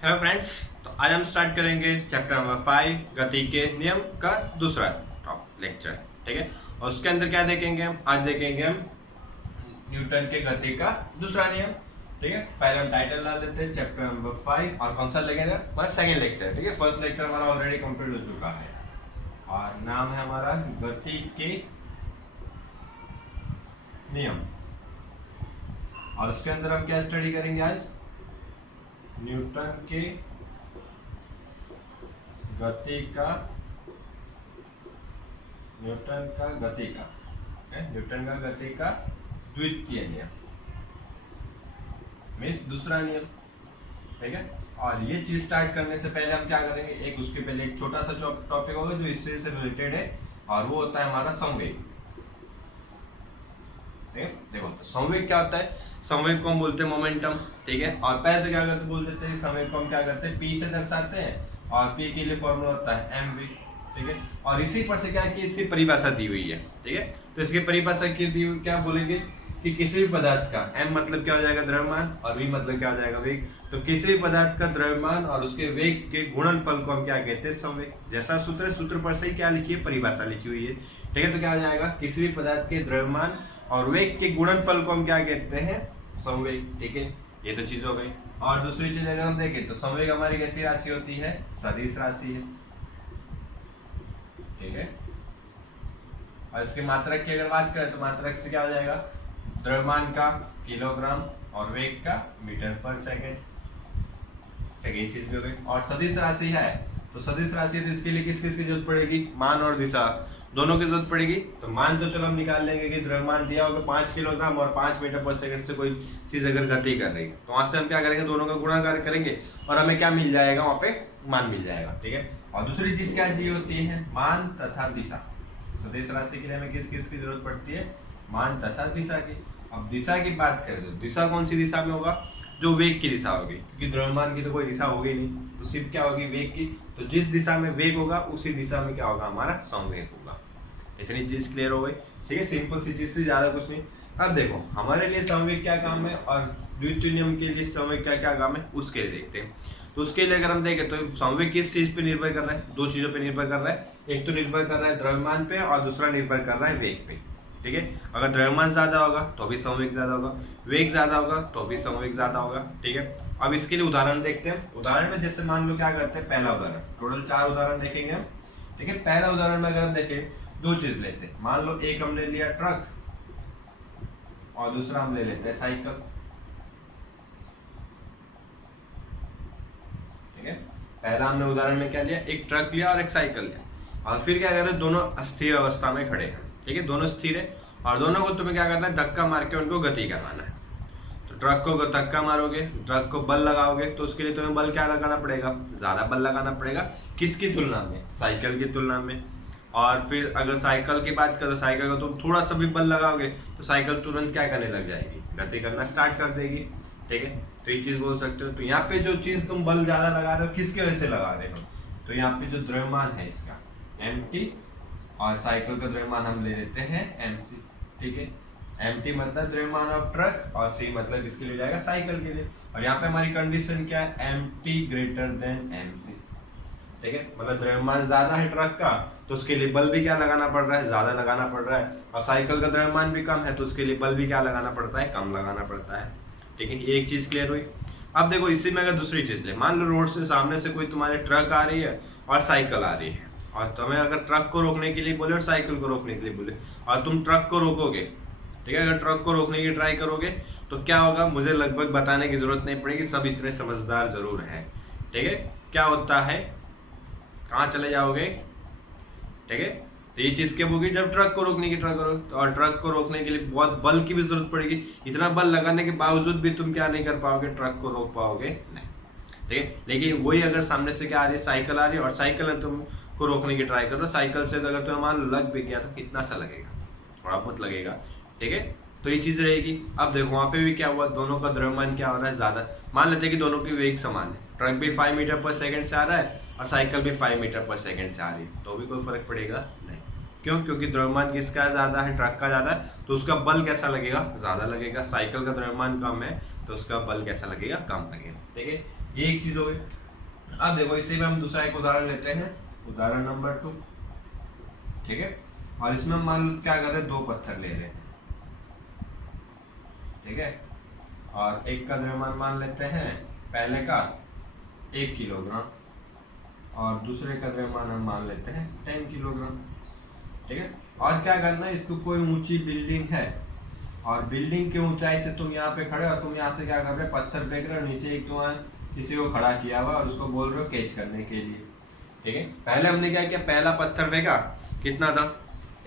Hello friends, तो आज हम स्टार्ट करेंगे चैप्टर नंबर 5 गति के नियम का दूसरा लेक्चर। ठीक है, और उसके अंदर क्या देखेंगे हम? आज देखेंगे हम न्यूटन के गति का दूसरा नियम। ठीक है, पहले हम टाइटल डाल देते हैं चैप्टर नंबर 5 और कौन सा लगेगा हमारा सेकेंड लेक्चर। ठीक है, फर्स्ट लेक्चर हमारा ऑलरेडी कंप्लीट हो चुका है और नाम है हमारा गति के नियम। और उसके अंदर हम क्या स्टडी करेंगे आज? न्यूटन के गति का द्वितीय नियम मीन्स दूसरा नियम। ठीक है, और ये चीज स्टार्ट करने से पहले हम क्या करेंगे, एक उसके पहले एक छोटा सा टॉपिक होगा जो इससे रिलेटेड है और वो होता है हमारा संवेग। ठीक है, देखो तो संवेग क्या होता है? संवेग को हम बोलते हैं मोमेंटम। ठीक है, और पहले तो क्या करते बोल देते हैं संवेग को हम क्या करते हैं पी से दर्शाते हैं और पी के लिए फॉर्मूला होता है mv। ठीक है, और इसी पर से क्या है कि इसकी परिभाषा दी हुई है। ठीक है, तो इसकी परिभाषा की दी हुई क्या बोलेंगे कि किसी भी पदार्थ का m मतलब क्या हो जाएगा द्रव्यमान और v मतलब क्या हो जाएगा वेग। तो किसी भी पदार्थ का द्रव्यमान और उसके वेग के गुणनफल को हम क्या कहते हैं? संवेग। जैसा सूत्र पर से ही क्या लिखी है? परिभाषा लिखी हुई है। ठीक है, तो क्या हो जाएगा किसी भी पदार्थ के द्रव्यमान और वेग के गुणनफल को हम क्या कहते हैं? संवेग। ठीक है, ये तो चीज हो गई। और दूसरी चीज अगर हम देखें तो संवेग हमारी कैसी राशि होती है? सदिश राशि है। ठीक है, और इसकी मात्रक की अगर बात करें तो मात्रक से क्या हो जाएगा? द्रव्यमान का किलोग्राम और वेग का मीटर पर सेकेंड। ठीक है, ये चीज भी हो गई। और सदिश राशि है तो सदिश राशि है तो इसके लिए किस किस की जरूरत पड़ेगी? मान और दिशा दोनों की जरूरत पड़ेगी। तो मान तो चलो हम निकाल लेंगे कि द्रव्यमान दिया होगा 5 किलोग्राम और 5 मीटर पर सेकंड से कोई चीज अगर गति कर रही है तो वहां से हम क्या करेंगे? दोनों का गुणाकार करेंगे और हमें क्या मिल जाएगा? वहां पे मान मिल जाएगा। ठीक है, और दूसरी चीज क्या चाहिए होती है? मान तथा दिशा। सदिश राशि के लिए हमें किस किस की जरूरत पड़ती है? मान तथा दिशा की। अब दिशा की बात करें तो दिशा कौन सी दिशा में होगा? जो वेग की दिशा होगी, क्योंकि द्रव्यमान की तो कोई दिशा होगी नहीं, तो सिर्फ क्या होगी? वेग की। तो जिस दिशा में वेग होगा उसी दिशा में क्या होगा? हमारा संवेग होगा। इतनी चीज क्लियर हो गई। ठीक है, सिंपल सी चीज से ज्यादा कुछ नहीं। अब देखो हमारे लिए संवेग क्या काम है और द्वितीय नियम के लिए संवेग क्या क्या काम है उसके लिए देखते हैं। तो उसके लिए अगर हम देखें तो संवेग किस चीज पे निर्भर कर रहा है? दो चीजों पे निर्भर कर रहा है। एक तो निर्भर कर रहा है द्रव्यमान पे और दूसरा निर्भर कर रहा है वेग पे। ठीक है, अगर द्रव्यमान ज्यादा होगा तो भी संवेग ज्यादा होगा, वेग ज्यादा होगा तो भी संवेग ज्यादा होगा। ठीक है, अब इसके लिए उदाहरण देखते हैं। उदाहरण में जैसे मान लो क्या करते हैं, पहला उदाहरण, टोटल 4 उदाहरण देखेंगे हम। ठीक है, पहला उदाहरण में अगर हम देखें दो चीज लेते हैं। मान लो एक हमने लिया ट्रक और दूसरा हम ले लेते हैं साइकिल। ठीक है, पहला हमने उदाहरण में क्या लिया? एक ट्रक लिया और एक साइकिल लिया और फिर क्या कर रहे हैं? दोनों अस्थिर अवस्था में खड़े हैं। ठीक है, दोनों स्थिर है और दोनों को तुम्हें क्या करना है? धक्का मार के उनको गति करवाना है। तो ट्रक को धक्का मारोगे, ट्रक को बल लगाओगे तो उसके लिए तुम्हें बल क्या लगाना पड़ेगा? ज्यादा बल लगाना पड़ेगा। किसकी तुलना में? साइकिल की तुलना में। और फिर अगर साइकिल की बात करो, साइकिल को तुम थोड़ा सा भी बल लगाओगे तो साइकिल तुरंत क्या करने लग जाएगी? गति करना स्टार्ट कर देगी। ठीक है, तो ये चीज बोल सकते हो। तो यहाँ पे जो चीज तुम बल ज्यादा लगा रहे हो किसकी वजह से लगा रहे हो? तो यहाँ पे जो द्रव्यमान है इसका mt और साइकिल का द्रव्यमान हम ले लेते हैं mc। ठीक है, mt मतलब द्रव्यमान ऑफ ट्रक और c मतलब इसके लिए जाएगा साइकिल के लिए। और यहाँ पे हमारी कंडीशन क्या है? mt greater than mc। ठीक है, मतलब द्रव्यमान ज्यादा है ट्रक का तो उसके लिए बल भी क्या लगाना पड़ रहा है? ज्यादा लगाना पड़ रहा है। और साइकिल का द्रव्यमान भी कम है तो उसके लिए बल भी क्या लगाना पड़ता है? कम लगाना पड़ता है। ठीक है, ये एक चीज क्लियर हुई। अब देखो इसी में अगर दूसरी चीज ले, मान लो रोड से सामने से कोई तुम्हारे ट्रक आ रही है और साइकिल आ रही है और तुम्हें अगर ट्रक को रोकने के लिए बोले और साइकिल को रोकने के लिए बोले और तुम ट्रक को रोकोगे। ठीक है, अगर ट्रक को रोकने की ट्राई करोगे तो क्या होगा? मुझे लगभग बताने की जरूरत नहीं पड़ेगी, सब इतने समझदार जरूर है। ठीक है, क्या होता है? कहाँ चले जाओगे? ठीक है, तो ये चीज क्या होगी? जब ट्रक को रोकने की ट्राई करो और ट्रक को रोकने के लिए बहुत बल की भी जरूरत पड़ेगी। इतना बल लगाने के बावजूद भी तुम क्या नहीं कर पाओगे? ट्रक को रोक पाओगे नहीं। ठीक है, लेकिन वही अगर सामने से क्या आ रही है? साइकिल आ रही है और साइकिल में तुम को रोकने की ट्राई करो। साइकिल से तो अगर तुम्हें मान लो लग भी गया तो कितना सा लगेगा? थोड़ा बहुत लगेगा। ठीक है, तो ये चीज रहेगी। अब देखो वहां पे भी क्या हुआ? दोनों का द्रव्यमान क्या हो रहा है? ज्यादा। मान लेते हैं कि दोनों की वेग समान है, ट्रक भी 5 मीटर पर सेकंड से आ रहा है और साइकिल भी 5 मीटर पर सेकंड से आ रही है, तो भी कोई फर्क पड़ेगा नहीं। क्यों? क्योंकि द्रव्यमान किसका ज्यादा है? ट्रक का ज्यादा है, तो उसका बल कैसा लगेगा? ज्यादा लगेगा। साइकिल का द्रव्यमान कम है तो उसका बल कैसा लगेगा? कम लगेगा। ठीक है, ये एक चीज हो गई। अब देखो इसी में हम दूसरा एक उदाहरण लेते हैं, उदाहरण नंबर 2, ठीक है। और इसमें हम मान लो क्या कर रहे हैं, 2 पत्थर ले रहे हैं, ठीक है। और एक का द्रव्यमान मान लेते हैं, पहले का 1 किलोग्राम और दूसरे का द्रव्यमान हम मान लेते हैं 10 किलोग्राम, ठीक है। और क्या करना है, इसको कोई ऊंची बिल्डिंग है और बिल्डिंग की ऊंचाई से तुम यहाँ पे खड़े और तुम यहाँ से क्या कर रहे हो, पत्थर फेंक रहे हो, नीचे एक तुम्हारा किसी को खड़ा किया हुआ और उसको बोल रहे हो कैच करने के लिए, ठीक है। पहले हमने क्या किया, पहला पत्थर फेंका, कितना था,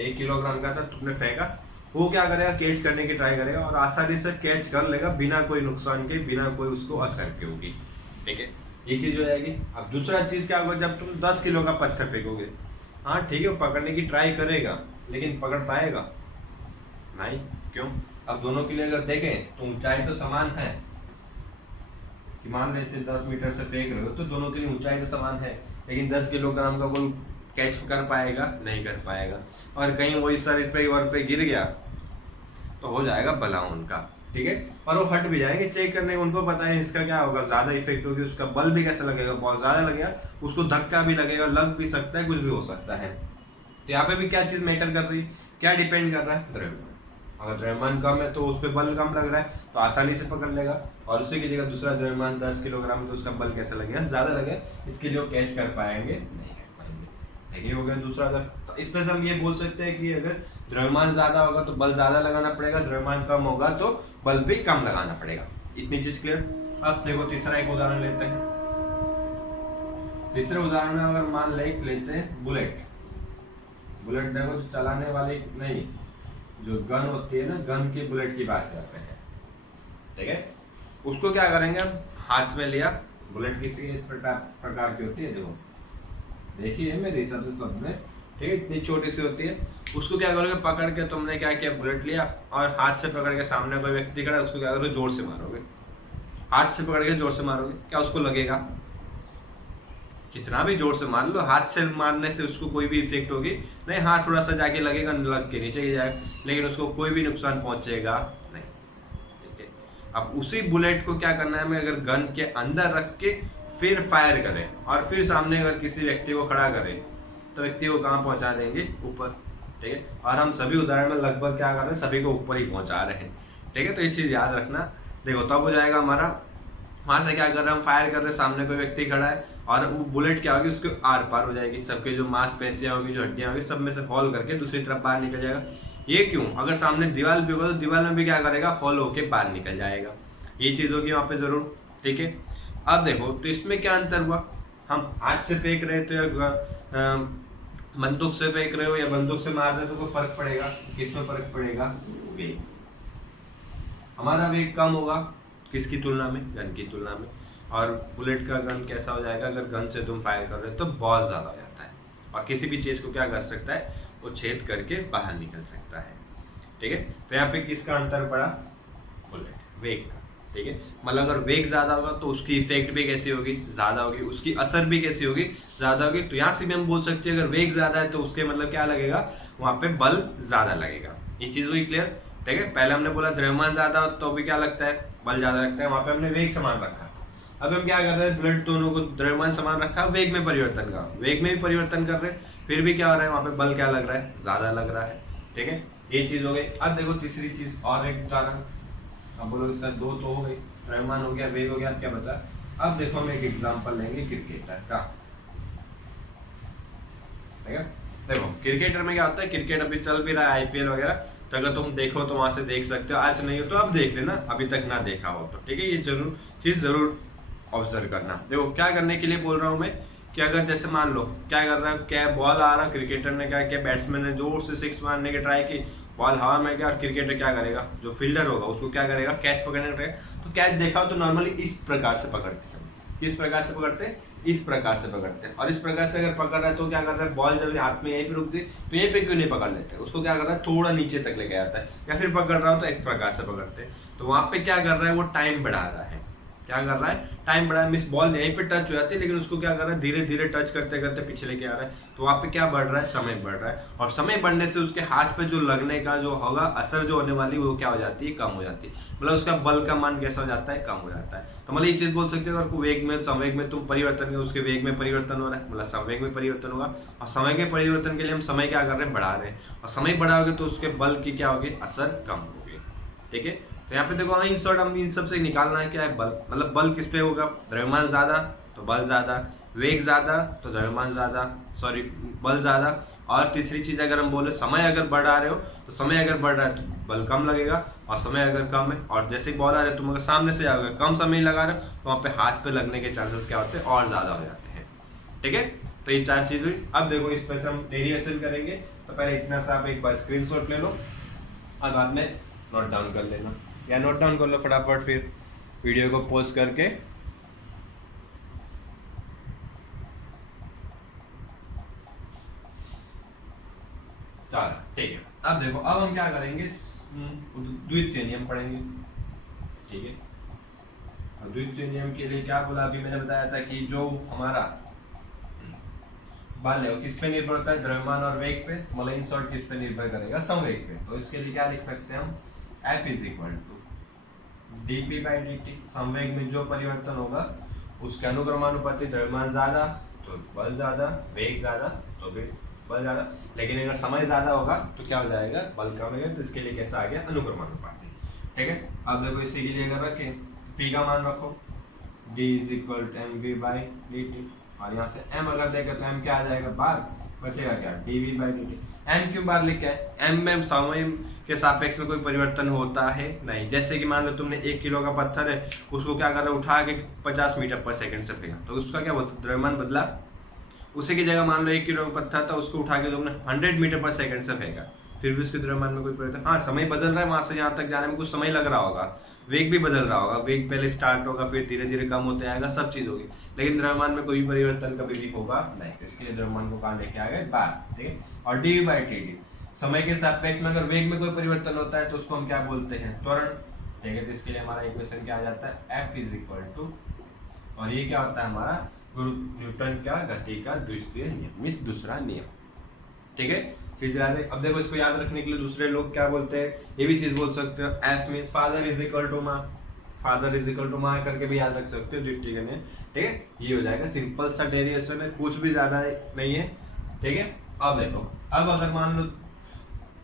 1 किलोग्राम का था, तुमने फेंका, वो क्या करेगा, कैच करने की ट्राई करेगा और आसानी से कैच कर लेगा बिना कोई नुकसान के, बिना कोई उसको असर के होगी, ठीक है। ये चीज हो जाएगी। अब दूसरा चीज क्या होगा, जब तुम 10 किलो का पत्थर फेंकोगे, हाँ ठीक है, पकड़ने की ट्राई करेगा लेकिन पकड़ पाएगा नहीं, क्यों, अब दोनों के लिए अगर देखें तो ऊंचाई तो समान है, कि मान लेते 10 मीटर से फेंक रहे हो तो दोनों के लिए ऊंचाई तो समान है, लेकिन 10 किलोग्राम का कोई कैच कर पाएगा, नहीं कर पाएगा। और कहीं वो इस साइड पे और पे गिर गया तो हो जाएगा भला उनका, ठीक है। और वो हट भी जाएंगे चेक करने, उनको पता है इसका क्या होगा, ज्यादा इफेक्ट होगी, उसका बल भी कैसे लगेगा, बहुत ज्यादा लगेगा, उसको धक्का भी लगेगा, लग भी सकता है, कुछ भी हो सकता है। तो यहाँ पे भी क्या चीज मैटर कर रही है, क्या डिपेंड कर रहा है, द्रव्यमान। अगर द्रव्यमान कम है तो उस पर बल कम लग रहा है तो आसानी से पकड़ लेगा, और उसी की जगह दूसरा द्रव्यमान 10 किलोग्राम तो उसका बल कैसे लगेगा, ज्यादा लगेगा, इसके लिए वो कैच कर पाएंगे, नहीं कर पाएंगे। ये हो गया दूसरा। अगर तो इसमें से हम ये बोल सकते हैं कि अगर द्रव्यमान ज्यादा होगा तो बल ज्यादा लगाना पड़ेगा, द्रव्यमान कम होगा तो बल भी कम लगाना पड़ेगा। इतनी चीज क्लियर। अब देखो तीसरा एक उदाहरण लेते हैं। तीसरे उदाहरण में अगर मान लेते हैं बुलेट। बुलेट देखो जो चलाने वाली नहीं, जो गन होती है ना, गन की बुलेट की बात करते हैं, ठीक है। उसको क्या करेंगे, हम हाथ में लिया, बुलेट किसी इस प्रकार की होती है, देखो देखिए मेरे हिसाब से सब में, ठीक है, इतनी छोटी सी होती है। उसको क्या करोगे, पकड़ के तुमने क्या किया, बुलेट लिया और हाथ से पकड़ के, सामने कोई व्यक्ति खड़ा है उसको क्या करोगे, जोर से मारोगे, हाथ से पकड़ के जोर से मारोगे, क्या उसको लगेगा, कितना भी जोर से मार लो, हाथ से मारने से उसको कोई भी इफेक्ट होगी नहीं, हाथ थोड़ा सा जाके लगेगा, लग के नीचे जाएगा, लेकिन उसको कोई भी नुकसान पहुंचेगा नहीं, ठीक है। अब उसी बुलेट को क्या करना है, हमें अगर गन के अंदर रख के फिर फायर करें और फिर सामने अगर किसी व्यक्ति को खड़ा करें तो व्यक्ति को कहाँ पहुंचा देंगे, ऊपर, ठीक है। और हम सभी उदाहरण में लगभग क्या कर रहे हैं, सभी को ऊपर ही पहुंचा रहे हैं, ठीक है। तो ये चीज याद रखना। देखो तब हो जाएगा हमारा, वहां से क्या कर रहे हैं, हम फायर कर रहे हैं, सामने कोई व्यक्ति खड़ा है और वो बुलेट क्या होगी, उसके आर पार हो जाएगी, सबके जो मांसपेशियां होगी, जो हड्डियां होगी, सब में से हॉल करके दूसरी तरफ बाहर निकल जाएगा। ये क्यों, अगर सामने दीवार भी होगा तो दीवार में भी क्या करेगा, हॉल होके बाहर निकल जाएगा, ये चीज होगी वहां पे जरूर, ठीक है। अब देखो तो इसमें क्या अंतर हुआ, हम हाथ से फेंक रहे तो या बंदूक से फेंक रहे हो या बंदूक से मार रहे हो तो कोई फर्क पड़ेगा, किसमें फर्क पड़ेगा, वेग, हमारा वेग कम होगा किसकी तुलना में, गन की तुलना में। और बुलेट का गन कैसा हो जाएगा, अगर गन से तुम फायर कर रहे हो तो बहुत ज्यादा हो जाता है और किसी भी चीज को क्या कर सकता है, वो छेद करके बाहर निकल सकता है, ठीक है। तो यहाँ पे किसका अंतर पड़ा, बुलेट, वेग का, ठीक है। मतलब अगर वेग ज्यादा होगा तो उसकी इफेक्ट भी कैसी होगी, ज्यादा होगी, उसकी असर भी कैसी होगी, ज्यादा होगी। तो यहाँ से भी हम बोल सकते हैं अगर वेग ज्यादा है तो उसके मतलब क्या लगेगा, वहां पे बल ज्यादा लगेगा। ये चीज हुई क्लियर, ठीक है। पहले हमने बोला द्रव्यमान ज्यादा हो तो भी क्या लगता है, बल ज्यादा लगता है, वहां पे हमने वेग समान रखा। अब हम क्या कर रहे हैं, बुलेट दोनों को द्रव्यमान समान रखा, वेग में परिवर्तन का, वेग में भी परिवर्तन कर रहे हैं, फिर भी क्या हो रहा है, वहां पे बल क्या लग रहा है, ज्यादा लग रहा है, ठीक है। ये चीज हो गई। अब देखो तीसरी चीज और एक उदाहरण, अब बोलोगे सर 2 तो हो गई, द्रव्यमान हो गया, वेग हो गया, अब क्या बचा। अब देखो हम एक एग्जांपल लेंगे क्रिकेटर का, ठीक है। देखो क्रिकेटर में क्या होता है, क्रिकेट अभी चल भी रहा है, आईपीएल वगैरह, तो अगर तुम देखो तो वहां से देख सकते हो, आज नहीं हो तो अब देख लेना, अभी तक ना देखा हो तो, ठीक है। ये जरूर चीज जरूर ऑब्जर्व करना। देखो क्या करने के लिए बोल रहा हूँ मैं, कि अगर जैसे मान लो क्या कर रहा है, क्या बॉल आ रहा, क्रिकेटर ने क्या किया, बैट्समैन ने जोर से 6 मारने की ट्राई की, बॉल हवा में गया और क्रिकेटर क्या करेगा, जो फील्डर होगा उसको क्या करेगा, कैच पकड़ने पड़ेगा। तो कैच देखा हो तो नॉर्मली इस प्रकार से पकड़ते हैं, किस प्रकार से पकड़ते हैं, इस प्रकार से पकड़ते हैं। और इस प्रकार से अगर पकड़ रहा है तो क्या कर रहा है, बॉल जब हाथ में यहीं पे रुकती है तो यहीं पे क्यों नहीं पकड़ लेते, उसको क्या कर रहा है, थोड़ा नीचे तक लेके आता है, या फिर पकड़ रहा हो तो इस प्रकार से पकड़ते हैं। तो वहां पे क्या कर रहा है, वो टाइम बढ़ा रहा है, क्या कर रहा है, टाइम बढ़ा है। मिस बॉल यहीं पे टच हो जाती है, लेकिन उसको क्या कर रहा है, धीरे धीरे टच करते करते पीछे लेके आ रहा है। तो वहाँ पे क्या बढ़ रहा है, समय बढ़ रहा है। और समय बढ़ने से उसके हाथ पे जो लगने का जो होगा असर जो होने वाली वो क्या हो जाती है, कम हो जाती है। मतलब उसका बल का मान कैसा हो जाता है, कम हो जाता है। तो मतलब ये चीज बोल सकते हो, अगर वेग में संवेग में तुम परिवर्तन करो, उसके वेग में परिवर्तन हो रहा है, मतलब संवेग में परिवर्तन होगा। और समय के परिवर्तन के लिए हम समय क्या कर रहे हैं, बढ़ा रहे हैं। और समय बढ़ाओगे तो उसके बल की क्या होगी, असर कम होगी। ठीक है, तो यहाँ पे देखो इन शॉर्ट हम इन सब से निकालना है क्या है, बल। मतलब बल किस पे होगा, द्रव्यमान ज्यादा तो बल ज्यादा, वेग ज्यादा तो द्रव्यमान ज्यादा, सॉरी बल ज्यादा। और तीसरी चीज अगर हम बोले समय अगर बढ़ा रहे हो तो समय अगर बढ़ रहा है तो बल कम लगेगा, और समय अगर कम है और जैसे बॉल आ रहे हो तुम अगर सामने से आओगे कम समय लगा रहे हो तो वहाँ पे हाथ पे लगने के चांसेस क्या होते हैं, और ज्यादा हो जाते हैं। ठीक है, तो ये 4 चीज हुई। अब देखो इस पे से हम डेरिवेशन करेंगे। तो पहले इतना सा आप एक बार स्क्रीनशॉट ले लो और बाद में नोट डाउन कर लेना, या नोट डाउन कर लो फटाफट, फिर वीडियो को पॉज करके। चलो ठीक है, अब देखो अब हम क्या करेंगे, द्वितीय नियम पढ़ेंगे। ठीक है, अब द्वितीय नियम के लिए क्या बोला, अभी मैंने बताया था कि जो हमारा बल है वो किस पे निर्भर होता है, द्रव्यमान और वेग पे। मतलब इन शॉर्ट किस पे निर्भर करेगा, संवेग पे। तो इसके लिए क्या लिख सकते हैं हम, F is equal to dp by dt। संवेग में जो परिवर्तन होगा उसके अनुक्रमानुपाती, द्रव्यमान ज्यादा तो बल ज्यादा, वेग ज्यादा तो भी बल ज्यादा। लेकिन अगर समय ज्यादा होगा तो क्या हो जाएगा, बल कम हो गया। तो इसके लिए कैसा आ गया, अनुक्रमानुपाती। ठीक है, अब देखो इसी के लिए अगर रखें p का मान रखो, d is equal to mv by dt। और यहाँ से m अगर देखें तो m क्या आ जाएगा, बार, बचेगा क्या, dv बाई dt। m क्यों बार लिखा है, m में समय के सापेक्ष में कोई परिवर्तन होता है नहीं। जैसे कि मान लो तुमने 1 किलो का पत्थर है, उसको क्या कर रहे, उठा के 50 मीटर पर सेकंड से फेंका, तो उसका क्या बोलते, द्रव्यमान बदला। उसी की जगह मान लो 1 किलो का पत्थर था, उसको उठा के तुमने 100 मीटर पर सेकंड से फेंका, फिर भी उसके द्रव्यमान में कोई परिवर्तन। हाँ, समय बदल रहा है, वहां से यहाँ तक जाने में कुछ समय लग रहा होगा, वेग भी बदल रहा होगा, वेग पहले स्टार्ट होगा फिर धीरे धीरे कम होते आएगा, सब चीज होगी, लेकिन द्रव्यमान में कोई परिवर्तन कभी भी होगा नहीं। इसके लिए द्रव्यमान को कहाँ लेके आ गए, बार। ठीक है, और डी बाई टी डी, समय के सापेक्ष में अगर वेग में कोई परिवर्तन होता है तो उसको हम क्या बोलते हैं, त्वरण। ठीक है, तो इसके लिए हमारा इक्वेशन क्या आ जाता है, F इज इक्वल टू, और ये क्या होता है हमारा, न्यूटन का गति का द्वितीय नियम, मींस दूसरा नियम। ठीक है, फिर अब देखो इसको याद रखने के लिए दूसरे लोग क्या बोलते हैं, ये भी चीज बोल सकते हो, F means father is equal to माँ, फादर इज इक्वल टू माँ करके भी याद रख सकते हो द्वितीय नियम। ठीक है, ये हो जाएगा, सिंपल सा डेरिवेशन है, कुछ भी ज्यादा नहीं है। ठीक है, अब देखो, अब अगर मान लो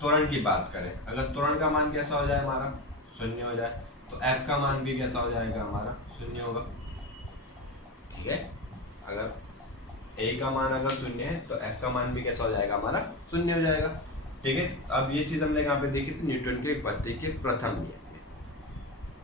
त्वरण की बात करें, अगर त्वरण का मान कैसा हो जाए हमारा, 0 हो जाए, तो F का मान भी कैसा हो जाएगा हमारा, 0 होगा। ठीक है, अगर A का मान अगर 0 है तो F का मान भी कैसा हो जाएगा हमारा, 0 हो जाएगा। ठीक है, अब ये चीज हमने यहाँ पे देखी थी न्यूटन के गति के प्रथम नियम में।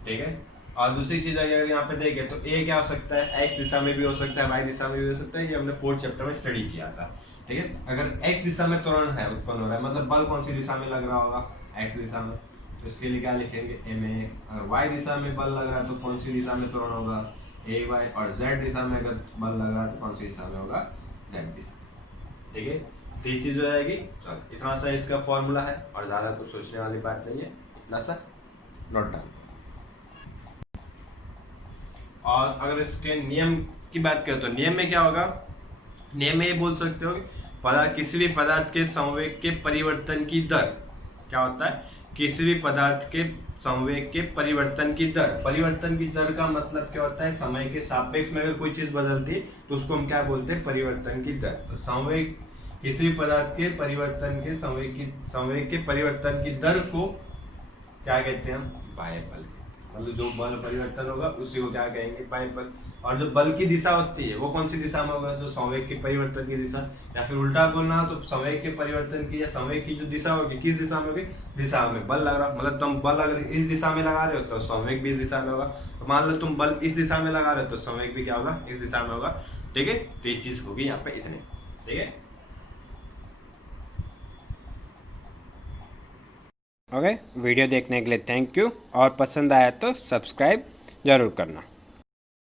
ठीक है, और दूसरी चीज अगर यहाँ पे देखें तो A क्या हो सकता है, X दिशा में भी हो सकता है, Y दिशा में भी हो सकता है, ये हमने 4th चैप्टर में स्टडी किया था। ठीक है, अगर X दिशा में त्वरण है, उत्पन्न हो रहा है, मतलब बल कौन सी दिशा में लग रहा होगा, X दिशा में, तो इसके लिए क्या लिखेंगे, mx। अगर Y दिशा में बल लग रहा है तो कौन सी दिशा में त्वरण होगा, ay। और Z दिशा में अगर बल लग रहा है तो कौन सी दिशा में होगा, Z दिशा। ठीक है, तो ये चीज हो जाएगी। चलो इतना सा इसका फॉर्मूला है, और ज्यादा कुछ सोचने वाली बात नहीं है, इतना सा नोट डाउन। और अगर इसके नियम की बात करें तो नियम में क्या होगा, नियम में ये बोल सकते हो किसी भी पदार्थ के संवेग के परिवर्तन की दर क्या होता है, किसी भी पदार्थ के संवेग के परिवर्तन की दर। परिवर्तन की दर का मतलब क्या होता है, समय के सापेक्ष में अगर कोई चीज बदलती तो उसको हम क्या बोलते हैं, परिवर्तन की दर। तो संवेग, किसी पदार्थ के परिवर्तन के संवेग के परिवर्तन की दर को क्या कहते हैं हम, बाह्य बल। मतलब जो बल परिवर्तन होगा उसी को क्या कहेंगे, बाह्य बल। और जो बल की दिशा होती है वो कौन सी दिशा में होगा, जो संवेग के परिवर्तन की दिशा। या फिर उल्टा बोलना तो संवेग के परिवर्तन की या संवेग की जो दिशा होगी, किस दिशा में होगी, दिशा में बल लग रहा, मतलब तुम बल अगर इस दिशा में लगा रहे हो तो संवेग भी इस दिशा में होगा। तो मान लो तुम बल इस दिशा में लगा रहे हो तो संवेग भी क्या होगा, इस दिशा में होगा। ठीक है, तो ये चीज होगी यहाँ पे इतने। ठीक है, ओके, वीडियो देखने के लिए थैंक यू, और पसंद आया तो सब्सक्राइब जरूर करना।